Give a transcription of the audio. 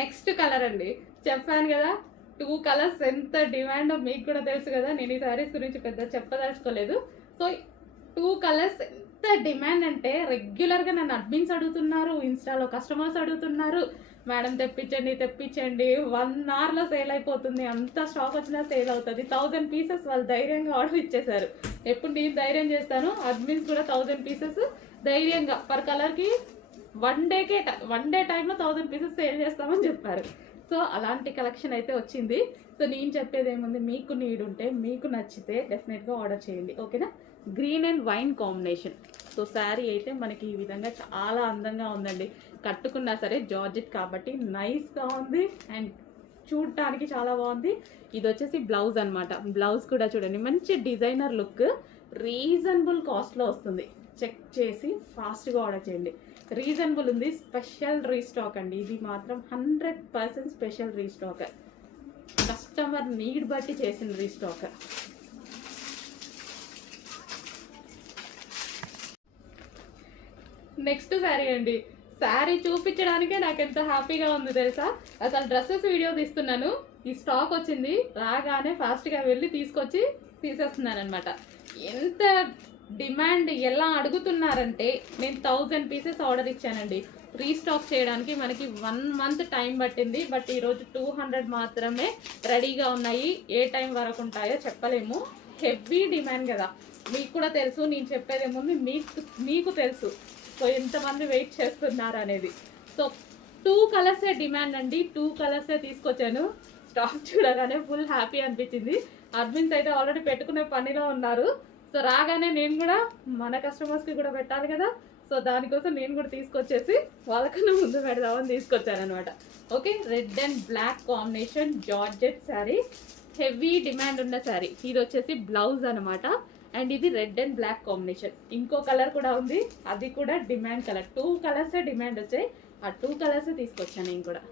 Next colour అండి, చెప్పాను కదా 2 కలర్స్ ఎంత డిమాండ్ మీకు కూడా తెలుసు కదా. నేను ఈ శారీస్ గురించి పెద్ద చెప్పదలుచుకోలేదు. సో 2 కలర్స్ ఎంత డిమాండ్ అంటే రెగ్యులర్గా నన్ను అడ్మిన్స్ అడుగుతున్నారు, ఇన్స్టాలో కస్టమర్స్ అడుగుతున్నారు, మేడం తెప్పించండి తెప్పించండి. 1 అవర్లో సేల్ అయిపోతుంది, అంత స్టాక్ వచ్చినా సేల్ అవుతుంది. 1000 పీసెస్ వాళ్ళు ధైర్యంగా ఆర్డర్ ఇచ్చేసారు. ఎప్పుడు నేను ధైర్యం చేస్తాను, అడ్మిన్స్ కూడా 1000 పీసెస్ ధైర్యంగా పర్ కలర్కి 1 డే టైంలో 1000 పీసెస్ సేల్ చేస్తామని చెప్పారు. సో అలాంటి కలెక్షన్ అయితే వచ్చింది. సో నేను చెప్పేది ఏముంది, మీకు నీడ్ ఉంటే మీకు నచ్చితే డెఫినెట్గా ఆర్డర్ చేయండి, ఓకేనా. Green and wine combination. So sari అయితే మనకి ఈ విధంగా చాలా అందంగా ఉందండి. కట్టుకున్నా సరే జార్జెట్ కాబట్టి నైస్గా ఉంది అండ్ చూడటానికి చాలా బాగుంది. ఇది వచ్చేసి బ్లౌజ్ అనమాట. బ్లౌజ్ కూడా చూడండి మంచి డిజైనర్ లుక్, రీజనబుల్ కాస్ట్లో వస్తుంది. చెక్ చేసి ఫాస్ట్గా ఆర్డర్ చేయండి. రీజనబుల్ ఉంది, స్పెషల్ రీస్టాక్ అండి. ఇది మాత్రం 100% స్పెషల్ రీస్టాక్, కస్టమర్ నీడ్ బట్టి చేసిన రీస్టాక్. నెక్స్ట్ శారీ అండి. శారీ చూపించడానికే నాకు ఎంత హ్యాపీగా ఉంది తెలుసా. అసలు డ్రెస్సెస్ వీడియో తీస్తున్నాను, ఈ స్టాక్ వచ్చింది, రాగానే ఫాస్ట్గా వెళ్ళి తీసుకొచ్చి తీసేస్తున్నాను అనమాట. ఎంత డిమాండ్ ఎలా అడుగుతున్నారంటే నేను 1000 పీసెస్ ఆర్డర్ ఇచ్చానండి. రీస్టాక్ చేయడానికి మనకి 1 మంత్ టైం పట్టింది. బట్ ఈరోజు 200 మాత్రమే రెడీగా ఉన్నాయి. ఏ టైం వరకు ఉంటాయో చెప్పలేము, హెవీ డిమాండ్ కదా. మీకు కూడా తెలుసు, నేను చెప్పేదేముంది మీకు తెలుసు. సో ఎంతమంది వెయిట్ చేస్తున్నారు అనేది. సో 2 కలర్సే డిమాండ్ అండి, 2 కలర్సే తీసుకొచ్చాను. స్టాక్ చూడగానే ఫుల్ హ్యాపీ అనిపించింది. అడ్మిన్స్ అయితే ఆల్రెడీ పెట్టుకునే పనిలో ఉన్నారు. సో రాగానే నేను కూడా మన కస్టమర్స్కి కూడా పెట్టాలి కదా. సో దానికోసం నేను కూడా తీసుకొచ్చేసి వాళ్ళకన్నా ముందు పెడదామని తీసుకొచ్చాను అనమాట. Okay, red and black combination georgette sari, heavy demand ఉన్న శారీ. ఇది వచ్చేసి బ్లౌజ్ అనమాట. అండ్ ఇది రెడ్ అండ్ బ్లాక్ కాంబినేషన్. ఇంకో కలర్ కూడా ఉంది, అది కూడా డిమాండ్ కలర్. 2 కలర్సే డిమాండ్ వచ్చాయి, ఆ 2 కలర్సే తీసుకొచ్చాను నేను కూడా.